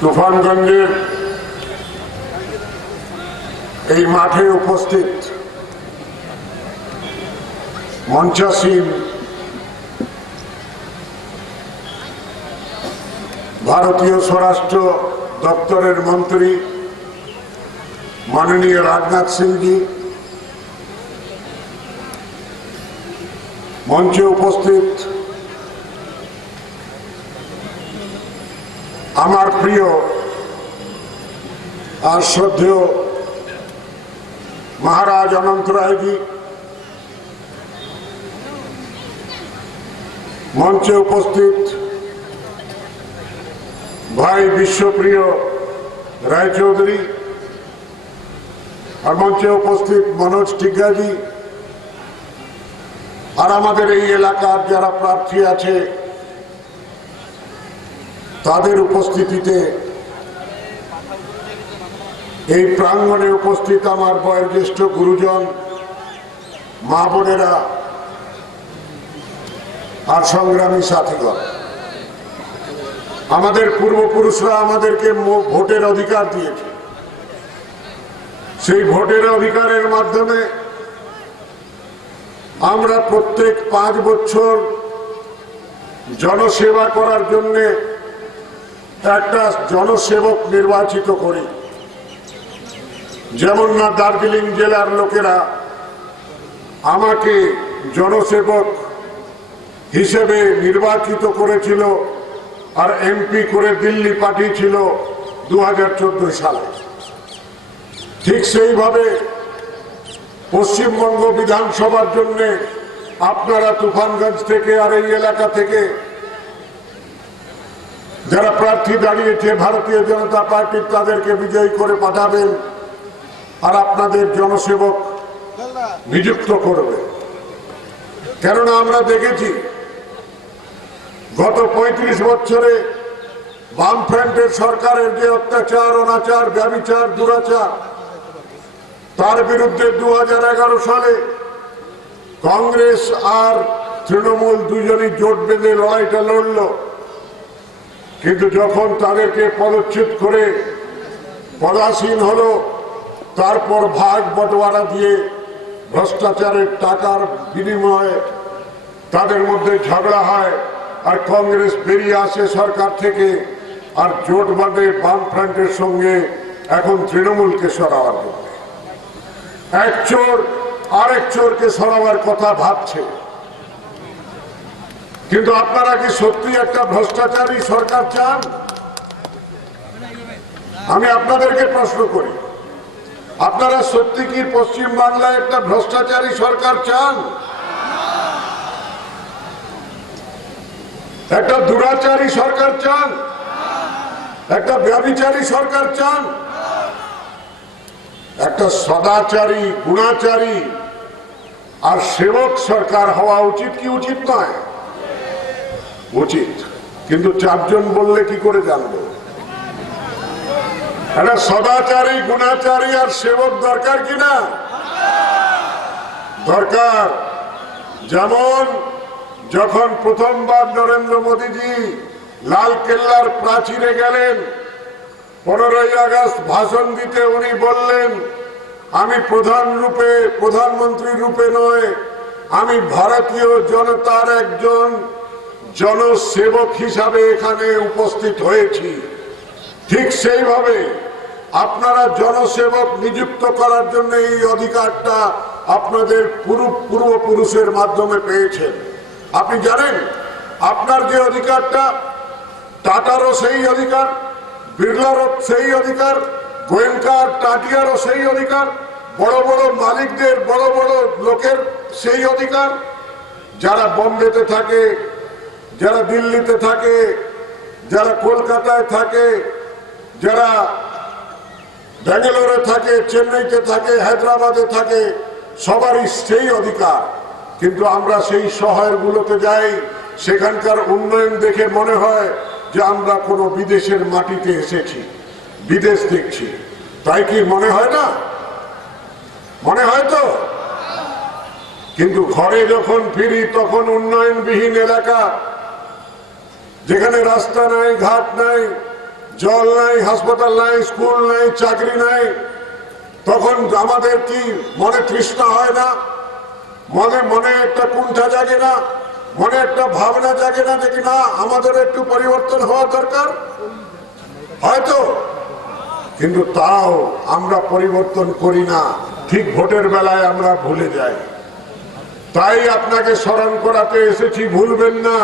তুফানগঞ্জের এই মাঠে উপস্থিত মঞ্চাসীন ভারতীয় স্বরাষ্ট্র দপ্তরের মন্ত্রী মাননীয় রাজনাথ সিংজি, মঞ্চে উপস্থিত আমার প্রিয় আর শ্রদ্ধেয় মহারাজ অনন্ত রায়জি, মঞ্চে উপস্থিত ভাই বিশ্বপ্রিয় রায়চৌধুরী, আর মঞ্চে উপস্থিত মনোজ টিগ্গাজি, আর আমাদের এই এলাকার যারা প্রার্থী আছে তাদের উপস্থিতিতে এই প্রাঙ্গণে উপস্থিত আমার বয়োজ্যেষ্ঠ গুরুজন, মা বোনেরা আর সংগ্রামী সাথীগণ, আমাদের পূর্বপুরুষরা আমাদেরকে ভোটের অধিকার দিয়েছে। সেই ভোটের অধিকারের মাধ্যমে আমরা প্রত্যেক 5 বছর জনসেবা করার জন্য একটা জনসেবক নির্বাচিত করি। যেমন না দার্জিলিং জেলার লোকেরা আমাকে জনসেবক হিসেবে নির্বাচিত করেছিল আর এমপি করে দিল্লি পাঠিয়েছিল 2014 সালে, ঠিক সেইভাবে পশ্চিমবঙ্গ বিধানসভার জন্য আপনারা তুফানগঞ্জ থেকে আর এই এলাকা থেকে যারা প্রার্থী দাঁড়িয়েছে ভারতীয় জনতা পার্টির, তাদেরকে বিজয়ী করে পাঠাবেন আর আপনাদের জনসেবক নিযুক্ত করবে। কেননা আমরা দেখেছি গত 35 বছরে বামফ্রন্টের সরকারের যে অত্যাচার, অনাচার, ব্যভিচার, দুরাচার, তার বিরুদ্ধে 2011 সালে কংগ্রেস আর তৃণমূল দুজনই জোট বেঁধে লড়াইটা লড়ল। কিন্তু যখন তাদেরকে পদচ্যুত করে পদাসীন হলো, তারপর ভাগ বটোয়ারা দিয়ে ভ্রষ্টাচারের টাকার বিনিময়ে তাদের মধ্যে ঝগড়া হয় আর কংগ্রেস বেরিয়ে আসে সরকার থেকে আর জোট বাঁধে বামফ্রন্টের সঙ্গে এখন তৃণমূলকে সরাবার জন্য। এক চোর আরেক চোরকে সরাবার কথা ভাবছে। কিন্তু আপনারা কি সত্যি একটা ভ্রষ্টাচারী সরকার চান? আমি আপনাদেরকে প্রশ্ন করি, আপনারা সত্যি কি পশ্চিম বাংলায় একটা ভ্রষ্টাচারী সরকার চান? একটা দুরাচারী সরকার চান? একটা ব্যভিচারী সরকার চান? একটা সদাচারী, গুণাচারী আর সেবক সরকার হওয়া উচিত কি উচিত নয়? উচিত। কিন্তু 4 জন বললে কি করে জানবো? একটা সদাচারী, গুণাচারী আর সেবক দরকার কিনা? দরকার। যেমন যখন প্রথমবার নরেন্দ্র মোদীজি লাল কেল্লার প্রাচীরে গেলেন, 15ই আগস্ট ভাষণ দিতে উনি বললেন, আমি প্রধানমন্ত্রী রূপে নয়, আমি ভারতীয় জনতার একজন জনসেবক হিসাবে এখানে উপস্থিত হয়েছি। ঠিক সেইভাবে আপনারা জনসেবক নিযুক্ত করার জন্য এই অধিকারটা আপনাদের পূর্বপুরুষের মাধ্যমে পেয়েছেন। আপনি জানেন আপনার যে অধিকারটা, টাটারও সেই অধিকার, বিড়লারও সেই অধিকার, গোয়েঙ্কা টাটিয়ারও সেই অধিকার, বড় বড় মালিকদের, বড় বড় লোকের সেই অধিকার, যারা বোম্বেতে থাকে, যারা দিল্লিতে থাকে, যারা কলকাতায় থাকে, যারা ব্যাঙ্গালোরে থাকে, চেন্নাইতে থাকে, হায়দ্রাবাদে থাকে, সবারই সেই অধিকার। কিন্তু আমরা সেই শহরগুলোতে যাই, সেখানকার উন্নয়ন দেখে মনে হয় যে আমরা কোনো বিদেশের মাটিতে এসেছি, বিদেশ দেখছি। তাই কি মনে হয় না? মনে হয় তো। কিন্তু ঘরে যখন ফিরি তখন উন্নয়নবিহীন এলাকা, যেখানে রাস্তা নাই, ঘাট নাই, জল নাই, হাসপাতাল নাই, স্কুল নাই, চাকরি নাই, তখন আমাদের কি মনে তৃষ্ণা হয় না? মনে মনে একটা কুণ্ঠা জাগে না? মনে একটা ভাবনা জাগে না যে না আমাদের একটু পরিবর্তন হওয়া দরকার? হয়তো, কিন্তু তাও আমরা পরিবর্তন করি না, ঠিক ভোটের বেলায় আমরা ভুলে যাই। তাই আপনাকে স্মরণ করাতে এসেছি, ভুলবেন না,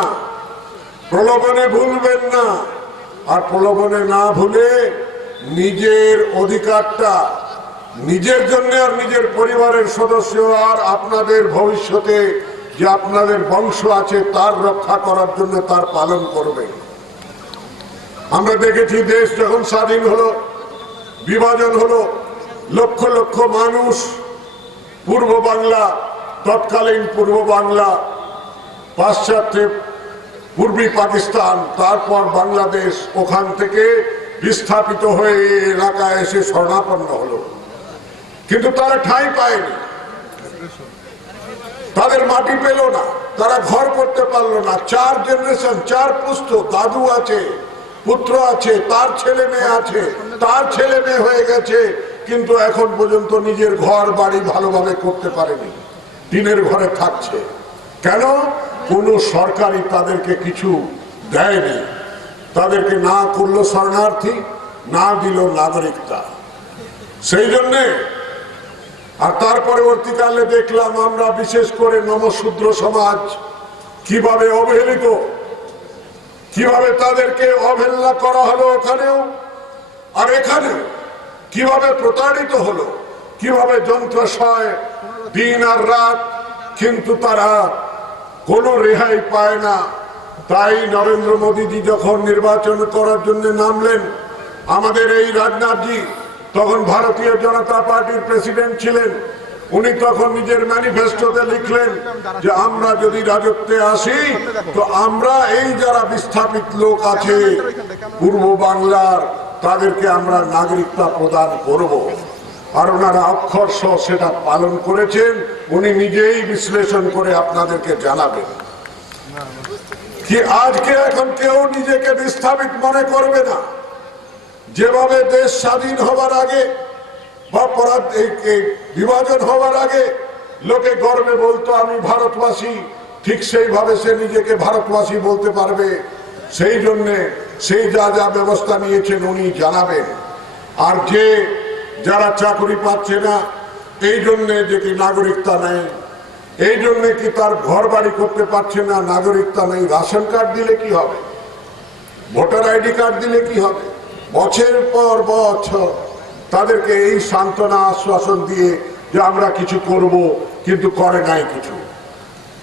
প্রলোভনে ভুলবেন না। আর প্রলোভনে না ভুলে নিজের অধিকারটা নিজের জন্য আর নিজের পরিবারের সদস্য আর আপনাদের ভবিষ্যতে যে আপনাদের বংশ আছে তার রক্ষা করার জন্য তার পালন করবে। আমরা দেখেছি দেশ যখন স্বাধীন হলো, বিভাজন হলো, লক্ষ লক্ষ মানুষ পূর্ব বাংলা, তৎকালীন পূর্ব বাংলা, পাশ্চাত্যে পূর্বী পাকিস্তান, তারপর বাংলাদেশ, ওখান থেকে বিস্থাপিত হয়ে এলাকায় এসে শরণাপন্ন হলো, কিন্তু তারা ঠাঁই পায়নি, তাদের মাটি পেল না, তারা ঘর করতে পারলো না। 4 জেনারেশন, 4 পুস্ত, দাদু আছে, পুত্র আছে, তার ছেলে মেয়ে আছে, তার ছেলে মেয়ে হয়ে গেছে, কিন্তু এখন পর্যন্ত নিজের ঘর বাড়ি ভালোভাবে করতে পারেনি, টিনের ঘরে থাকছে। কেন? কোন সরকারই তাদেরকে কিছু দেয়নি, তাদেরকে না করলো শরণার্থী, না দিল নাগরিকতা। সেই জন্যে আর তার পরবর্তীকালে দেখলাম আমরা, বিশেষ করে নমশূদ্র সমাজ কিভাবে অবহেলিত, কিভাবে তাদেরকে অবহেলা করা হলো ওখানেও, আর এখানেও কিভাবে প্রতারিত হলো, কিভাবে যন্ত্রসয় দিন আর রাত, কিন্তু তারা কোনো রেহাই পায় না। তাই নরেন্দ্র মোদীজি যখন নির্বাচন করার জন্য নামলেন, আমাদের এই রাজনাথজি তখন ভারতীয় জনতা পার্টির প্রেসিডেন্ট ছিলেন, উনি তখন নিজের ম্যানিফেস্টোতে লিখলেন যে আমরা যদি রাজত্বে আসি তো আমরা এই যারা বিস্থাপিত লোক আছে পূর্ব বাংলার, তাদেরকে আমরা নাগরিকতা প্রদান করব। আর ওনারা অক্ষরশঃ সেটা পালন করেছেন। উনি নিজেই বিশ্লেষণ করে আপনাদেরকে জানাবেন কি আজকে এখন কেউ নিজেকে বিস্থাপিত মনে করবে না। যেভাবে দেশ স্বাধীন হবার আগে বা বিভাজন হবার আগে লোকে গর্বে বলতো আমি ভারতবাসী, ঠিক সেইভাবে সে নিজেকে ভারতবাসী বলতে পারবে। সেই জন্যে সেই যা যা ব্যবস্থা নিয়েছেন উনি জানাবেন। আর যে যারা চাকরি পাচ্ছে না, এই জন্যে যে কি নাগরিকতা নেই, এই জন্যে কি তার ঘর বাড়ি করতে পারছে না, নাগরিকতা নেই, রাশন কার্ড দিলে কি হবে, ভোটার আইডি কার্ড দিলে কি হবে, বছর পর বছর তাদেরকে এই সান্ত্বনা আশ্বাসন দিয়ে যে আমরা কিছু করব, কিন্তু করে নাই কিছু।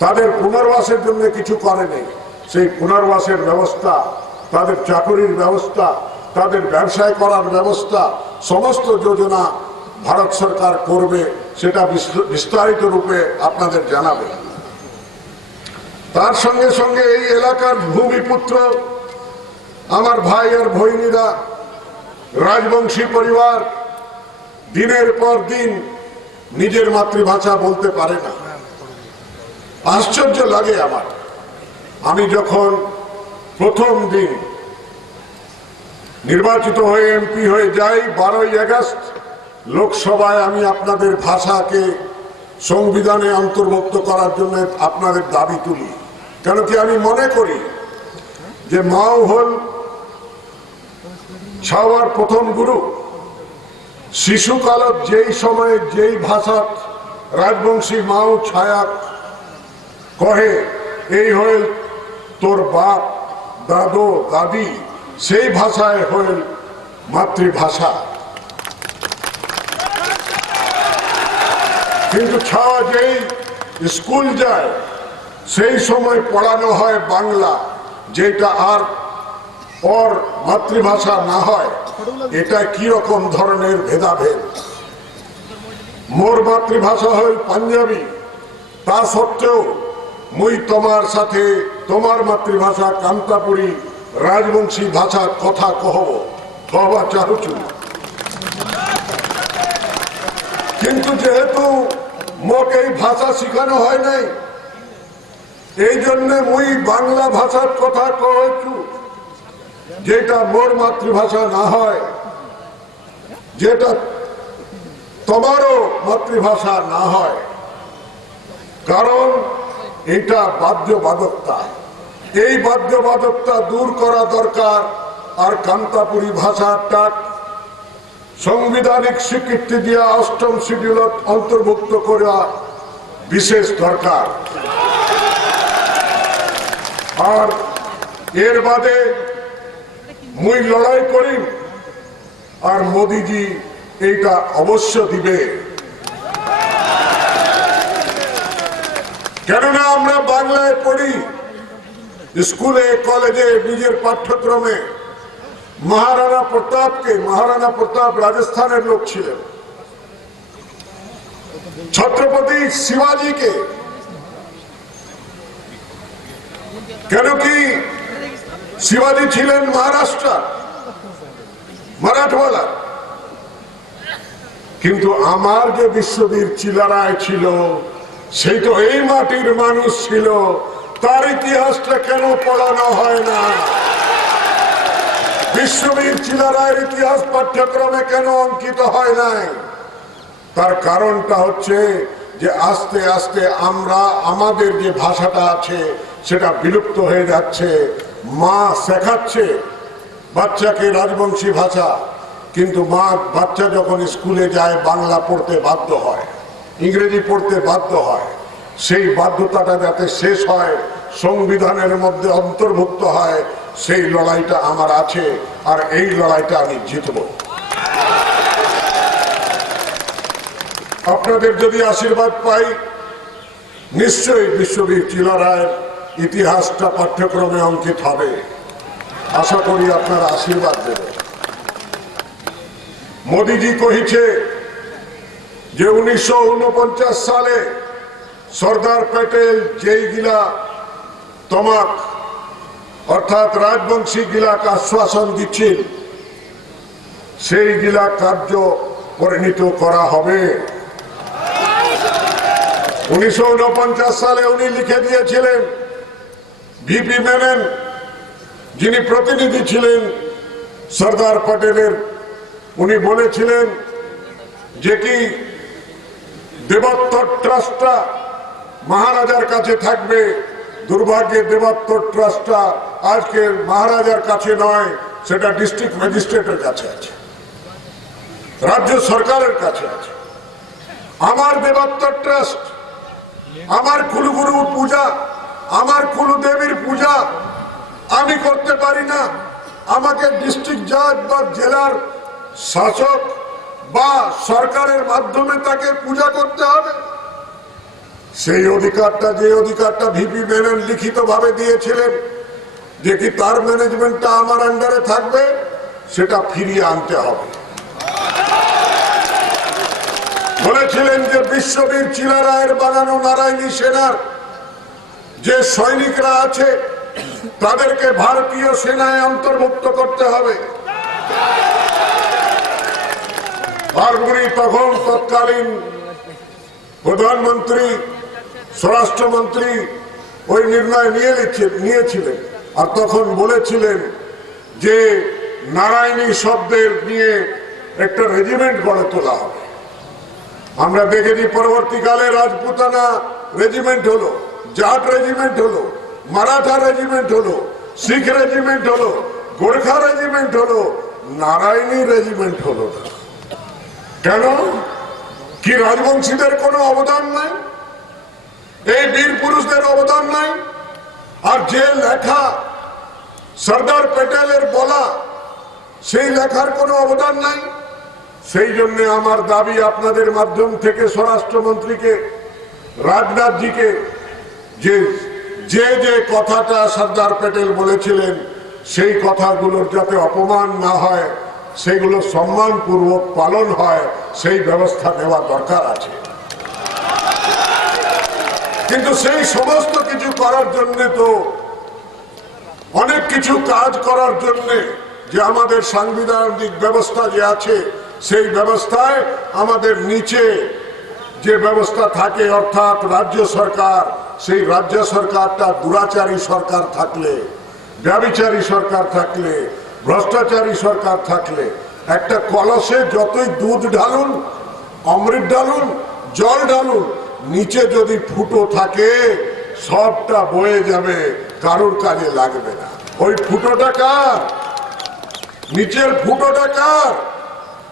তাদের পুনর্বাসের জন্য কিছু করে নেই। সেই পুনর্বাসের ব্যবস্থা, তাদের চাকরির ব্যবস্থা, তাদের ব্যবসায় করার ব্যবস্থা, সমস্ত যোজনা ভারত সরকার করবে, সেটা বিস্তারিত রূপে আপনাদের জানাবে। তার সঙ্গে সঙ্গে এই এলাকার ভূমিপুত্র আমার ভাই আর ভৈনীরা, রাজবংশী পরিবার দিনের পর দিন নিজের মাতৃভাষা বলতে পারে না। আশ্চর্য লাগে আমার। আমি যখন প্রথম দিন নির্বাচিত হয়ে এমপি হয়ে যাই, 12ই আগস্ট লোকসভায় আমি আপনাদের ভাষাকে সংবিধানে অন্তর্ভুক্ত করার জন্য আপনাদের দাবি তুলি। কেন কি আমি মনে করি যে মাও হল সবার প্রথম গুরু। শিশুকালত যেই সময়ে যেই ভাষা রাজবংশী মাও ছায়া কহে, এই হল তোর বাপ দাদো দাদি, সেই ভাষায় হল মাতৃভাষা। কিন্তু ছাওয়া যেই স্কুল যায় সেই সময় পড়ানো হয় বাংলা, যেটা আর ওর মাতৃভাষা না হয়। এটা কি রকম ধরনের ভেদাভেদ। মোর মাতৃভাষা হল পাঞ্জাবি, তা সত্ত্বেও মুই তোমার সাথে তোমার মাতৃভাষা কান্তাপুরী রাজবংশী ভাষার কথা কহব, কহবা চাহুছু। কিন্তু যেহেতু মোক এই ভাষা শিখানো হয় নাই, এই জন্য মুই বাংলা ভাষার কথা কহছু। যেটা মোর মাতৃভাষা না হয়, যেটা তোমারও মাতৃভাষা না হয়, কারণ এটা বাধ্যবাধকতা। এই বাধ্যবাধকতা দূর করা দরকার। আর কান্তাপুরী ভাষাটা সাংবিধানিক স্বীকৃতি দিয়া ৮ম শিডিউলত অন্তর্ভুক্ত করা বিশেষ দরকার। আর এর বাদে মুই লড়াই করি, আর মোদিজি এইটা অবশ্য দিবে। কেননা আমরা বাংলায় পড়ি, স্কুলে কলেজে নিজের পাঠ্যক্রমে মহারানা প্রতাপ রাজস্থানের লোক ছিলেন, ছত্রপতি শিবাজীকে, কেন কি শিবাজী ছিলেন মহারাষ্ট্র মারাঠওয়ালা, কিন্তু আমার যে বিশ্ববীর চিলারায় ছিল সেই তো এই মাটির মানুষ ছিল। তার ইতিহাসটা কেন পড়ানো হয় না? বিশ্ববীর চিলারায়ের ইতিহাস পাঠ্যক্রমে কেন অঙ্কিত হয় নাই? তার কারণটা হচ্ছে যে আস্তে আস্তে আমরা আমাদের যে ভাষাটা আছে সেটা বিলুপ্ত হয়ে যাচ্ছে। মা শেখাচ্ছে বাচ্চাকে রাজবংশী ভাষা, কিন্তু বাচ্চা যখন স্কুলে যায় বাংলা পড়তে বাধ্য হয়, ইংরেজি পড়তে বাধ্য হয়। সেই বাধ্যতাটা যাতে শেষ হয়, সংবিধানের মধ্যে অন্তর্ভুক্ত হয়, সেই লড়াইটা আমার আছে। আর এই লড়াইটা আমি জিতব। আপনাদের যদি আশীর্বাদ পাই, নিশ্চয়ই বিশ্ববীর চিলারায়ের ইতিহাসটা পাঠ্যক্রমে অঙ্কিত হবে। আশা করি আপনারা আশীর্বাদ দেবেন। মোদিজি কহিছে যে 1949 সালে সর্দার প্যাটেল যেইগুলা তমাক অর্থাৎ রাজবংশী গিলাকে আশ্বাসন দিচ্ছিল, সেইগুলা কার্য পরিণত করা হবে। 1949 সালে উনি লিখে দিয়েছিলেন, ভিপি মেনন যিনি প্রতিনিধি ছিলেন সর্দার প্যাটেলের, উনি বলেছিলেন যে কি দেবোত্তর ট্রাস্টটা মহারাজার কাছে থাকবে। দুর্ভাগ্যে দেবোত্তর ট্রাস্টটা আজকে মহারাজার কাছে নয়, সেটা ডিস্ট্রিক্ট ম্যাজিস্ট্রেটের কাছে আছে, রাজ্য সরকারের কাছে আছে। আমার দেবোত্তর ট্রাস্ট, আমার কুলগুরু পূজা, আমার কুলদেবীর পূজা আমি করতে পারি না। আমাকে ডিস্ট্রিক্ট জাজ বা জেলার শাসক বা সরকারের মাধ্যমে তাকে পূজা করতে হবে। সেই অধিকারটা, যে অধিকারটা ভিপি মেনন লিখিত ভাবে দিয়েছিলেন যে কি তার ম্যানেজমেন্টটা আমার আন্ডারে থাকবে, সেটা ফিরিয়ে আনতে হবে। বলেছিলেন যে বিশ্ববীর চিলারায়ের বানানো নারায়ণী সেনার যে সৈনিকরা আছে তাদেরকে ভারতীয় সেনায় অন্তর্ভুক্ত করতে হবে। আর উনি তখন তৎকালীন প্রধানমন্ত্রী, স্বরাষ্ট্রমন্ত্রী ওই নির্ণয় নিয়েছিলেন। আর তখন বলেছিলেন যে নারায়ণী শব্দের নিয়ে একটা রেজিমেন্ট গড়ে তোলা হবে। আমরা দেখেছি পরবর্তীকালে রাজপুতানা রেজিমেন্ট হলো, জাট রেজিমেন্ট হলো, মারাঠা রেজিমেন্ট হলো, শিখ রেজিমেন্ট হলো, গোর্খা রেজিমেন্ট হলো, নারায়ণী রেজিমেন্ট হলো না। কেন? কি রাজবংশীদের কোনো অবদান নাই? এই বীর পুরুষদের অবদান নাই? আর যে লেখা সর্দার প্যাটেলের বলা, সেই লেখার কোনো অবদান নাই? সেই জন্য আমার দাবি আপনাদের মাধ্যম থেকে স্বরাষ্ট্রমন্ত্রীকে, রাজনাথজিকে, যে যে কথাটা সর্দার প্যাটেল বলেছিলেন সেই কথাগুলোর যাতে অপমান না হয়, সেগুলো সম্মানপূর্বক পালন হয়, সেই ব্যবস্থা নেওয়া দরকার আছে। কিন্তু সেই সমস্ত কিছু করার জন্য তো অনেক কিছু কাজ করার জন্য যে আমাদের সাংবিধানিক ব্যবস্থা যে আছে, সেই ব্যবস্থায় আমাদের নিচে যে ব্যবস্থা থাকে অর্থাৎ রাজ্য সরকার, সেই রাজ্য সরকারটা দুরাচারী সরকার থাকলে ব্যভিচারী সরকার থাকলে, ভ্রষ্টাচারী সরকার থাকলে একটা কলসে যতই দুধ ঢালুন, অমৃত ঢালুন, জল ঢালুন, নিচে যদি ফুটো থাকে সবটা বয়ে যাবে, কারোর কাজে লাগবে না। ওই ফুটোটা কার? নিচের ফুটোটা কার?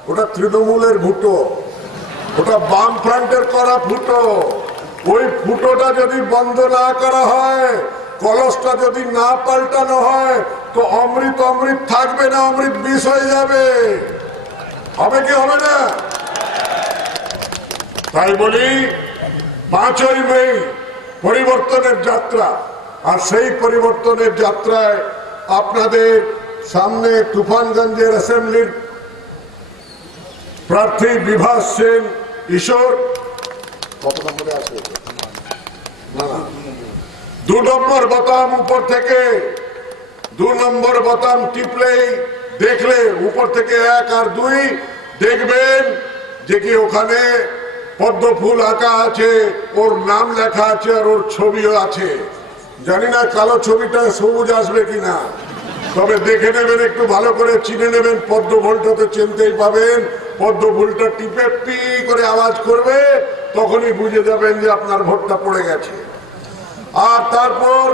ওটা তৃণমূলের ফুটো, ওটা বাম ফ্রন্টের করা ফুটো। ওই ফুটোটা যদি বন্ধ না করা হয়, কলসটা যদি না পাল্টানো হয়, তো অমৃত অমৃত থাকবে না, অমৃত বিষ হয়ে যাবে। হবে কি হবে না? তাই বলি 5ই মে পরিবর্তনের যাত্রা, আর সেই পরিবর্তনের যাত্রায় আপনাদের সামনে তুফানগঞ্জের অ্যাসেম্বলির প্রার্থী বিভাস সেন ঈশ্বর, কত নম্বরে আছে? না, 2 নম্বর বোতাম উপর থেকে, 2 নম্বর বোতাম টিপলেই দেখলে উপর থেকে 1 আর 2 দেখবেন যে কি ওখানে পদ্ম ফুল আঁকা আছে, ওর নাম লেখা আছে, আর ওর ছবিও আছে। জানি না কালো ছবিটা সবুজ আসবে কিনা, তবে দেখে নেবেন, একটু ভালো করে চিনে নেবেন। পদ্ম ফুলটাতে চিনতেই পাবেন, পদ্ম ফুলটা টিপে পি করে আওয়াজ করবে, তখনই বুঝে যাবেন যে আপনার ভোটটা পড়ে গেছে। আর তারপর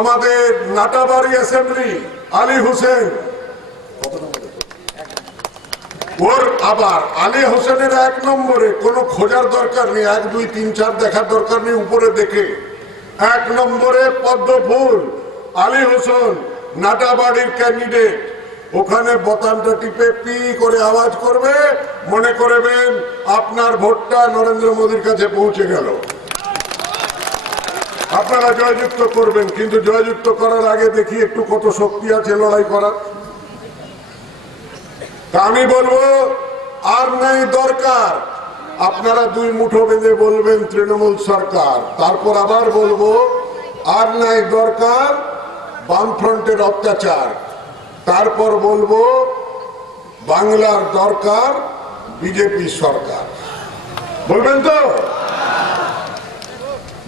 আমাদের নাটাবাড়ি অ্যাসেম্বলি আলী হোসেন, ওর আবার আলী হোসেনের 1 নম্বরে কোনো খোঁজার দরকার নেই, 1, 2, 3, 4 দেখার দরকার নেই, উপরে দেখে 1 নম্বরে পদ্ম ফুল আলী হোসেন নাটাবাড়ির ক্যান্ডিডেট। ওখানে বোতামটা টিপে পি করে আওয়াজ করবে, মনে করবেন আপনার ভোটটা নরেন্দ্র মোদীর কাছে পৌঁছে গেল। আপনারা জয়যুক্ত করবেন, কিন্তু জয়যুক্ত করার আগে দেখি একটু কত শক্তি আছে লড়াই করার। তা আমি বলবো আর নাই দরকার। আপনারা 2 মুঠো বেঁধে বলবেন তৃণমূল সরকার, তারপর আবার বলবো আর নাই দরকার বামফ্রন্টের অত্যাচার, তারপর বলবো বাংলার দরকার বিজেপি সরকার। বলবেন তো?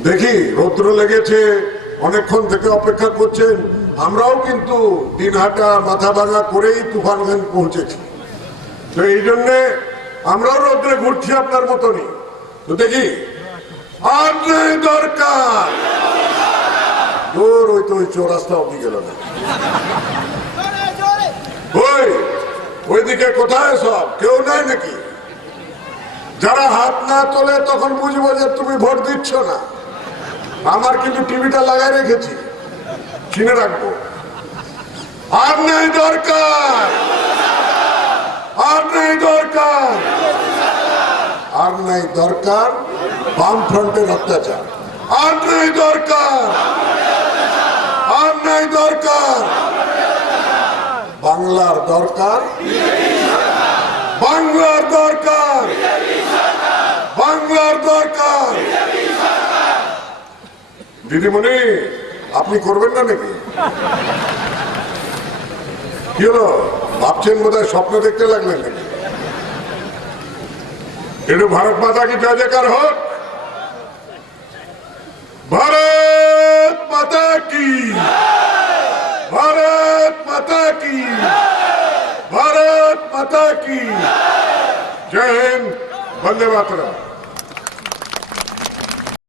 দেখি রৌদ্র লেগেছে, অনেকক্ষণ থেকে অপেক্ষা করছেন। আমরাও কিন্তু দিনহাটা মাথা ভাঙা করেই তুফানগঞ্জ পৌঁছেছি, তো এই জন্যে আমরাও রৌদ্রে ঘুরছি আপনার মতনই। তো দেখি আর নেই দরকার। ওই তো ওই চৌরাস্তা অব্দি গেল না, ওইদিকে কোথায় সব? কেউ নাই নাকি? যারা হাত না তোলে তখন বুঝবো যে তুমি ভোট দিচ্ছ না। আমার কিন্তু টিভিটা লাগাই রেখেছি, চিনে রাখবো। আর নেই দরকার, আর নেই দরকার, আর নেই দরকার বামফ্রন্টের অত্যাচার, আর নেই দরকার, আর নেই দরকার বাংলার দরকার, বাংলার দরকার, বাংলার দরকার। দিদিমণি আপনি করবেন না নাকি? কি হলো, ভাবছেন বোধহয় স্বপ্ন দেখতে লাগলেন নাকি? একটু ভারত মাতা কি জয় জয়কার হোক। ভারত মাতা কি, ভারত মাতা কি, ভারত মাতা কি। জয় হিন্দ, বন্দে মাতরম।